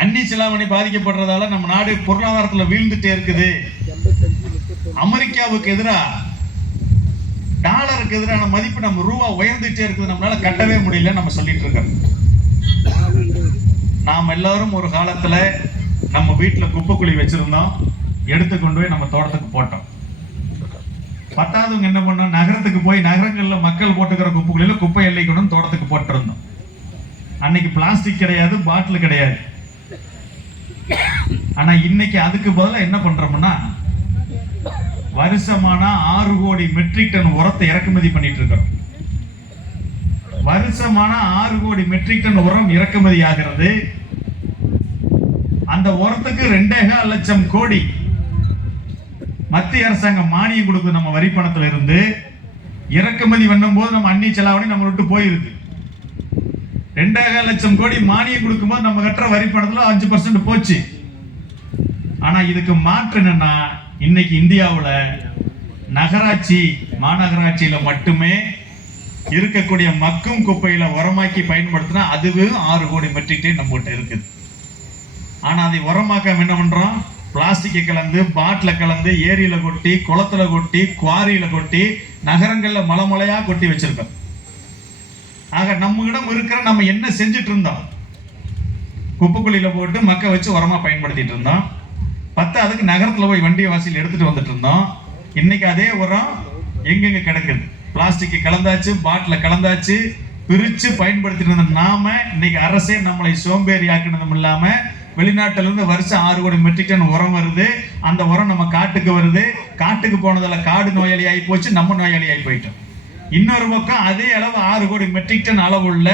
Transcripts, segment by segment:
அந்நிய செலாவணி பாதிக்கப்படுறதால நம்ம நாடு பொருளாதாரத்தில் வீழ்ந்துட்டே இருக்குது. அமெரிக்காவுக்கு எதிராக டாலருக்கு எதிரான மதிப்பு நம்ம ரூபா உயர்ந்துட்டே இருக்குது, நம்மளால கட்டவே முடியல நம்ம சொல்லிட்டு இருக்கோம். நாம் எல்லாரும் ஒரு காலத்துல நம்ம வீட்டுல குப்பை குழி வச்சிருந்தோம், எடுத்து கொண்டு போய் நம்ம தோட்டத்துக்கு போட்டோம். பத்தாவதுங்க என்ன பண்ணோம், நகரத்துக்கு போய் நகரங்கள்ல மக்கள் போட்டுக்கிற குப்பைகளில குப்பை எல்லை கொண்டு தோட்டத்துக்கு போட்டிருந்தோம். அன்னைக்கு பிளாஸ்டிக் கிடையாது, பாட்டில் கிடையாது. ஆனா இன்னைக்கு அதுக்கு பதிலா என்ன பண்றோம்னா, வருஷமான 6 கோடி மெட்ரிக் டன் உரத்தை இறக்குமதி பண்ணிட்டு இருக்கிறோம். வருஷமான 6 கோடி மெட்ரிக் டன் உரம் இறக்குமதி ஆகிறது. அந்த உரத்துக்கு 2.25 லட்சம் கோடி மத்திய அரசாங்கம் மானியம் கொடுக்குது. நம்ம வரி பணத்துல இருந்து இறக்குமதி பண்ணும் போது நம்ம அந்நிய செலாவணி நம்ம விட்டு போயிருது. 2.25 லட்சம் கோடி மானியம் கொடுக்கும்போது நம்ம கட்டுற வரி பணத்துல 5% போச்சு. ஆனா இதுக்கு மாற்று என்னன்னா, இன்னைக்கு இந்தியாவுல நகராட்சி மாநகராட்சியில மட்டுமே இருக்கக்கூடிய மக்கும் குப்பையில உரமாக்கி பயன்படுத்தினா அதுவே 6 கோடி மெட்ரிக் டன் நம்ம கிட்ட இருக்குது. ஆனா அதை உரமாக்க என்ன பண்றோம், பிளாஸ்டிக்கை கலந்து பாட்டில கலந்து ஏரியில கொட்டி குளத்துல கொட்டி குவாரியில கொட்டி நகரங்கள்ல மலைமலையா கொட்டி வச்சிருக்கோம். ஆக நம்ம இடம் இருக்கிற நம்ம என்ன செஞ்சுட்டு இருந்தோம், குப்பைக்குழியில போட்டு மக்க வச்சு உரமா பயன்படுத்திட்டு இருந்தோம். அதுக்கு நகரத்துல போய் வண்டியை வாசியில் எடுத்துட்டு வந்துட்டு இருந்தோம். இன்னைக்கு அதே உரம் எங்கெங்க கிடக்குது, பிளாஸ்டிக் கலந்தாச்சு, பாட்டில கலந்தாச்சு, பிரிச்சு பயன்படுத்திட்டு இருந்த நாம இன்னைக்கு அரசே நம்மளை சோம்பேறி ஆக்கினதும் இல்லாம வெளிநாட்டுல இருந்து வருஷம் 6 கோடி மெட்ரிக் டன் உரம் வருது. அந்த உரம் நம்ம காட்டுக்கு வருது. காட்டுக்கு போனதுல காடு நோயாளி ஆகி போச்சு, நம்ம நோயாளி ஆகி போயிட்டோம். இன்னொரு பக்கம் அதே அளவு 6 கோடி மெட்ரிக் டன் அளவுள்ள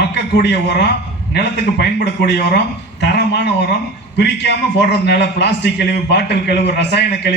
மக்கக்கூடிய உரம், நிலத்துக்கு பயன்படக்கூடிய உரம், தரமான உரம் பிரிக்காம போடுறதுனால பிளாஸ்டிக் கழிவு, பாட்டில் கழிவு, ரசாயன கழிவு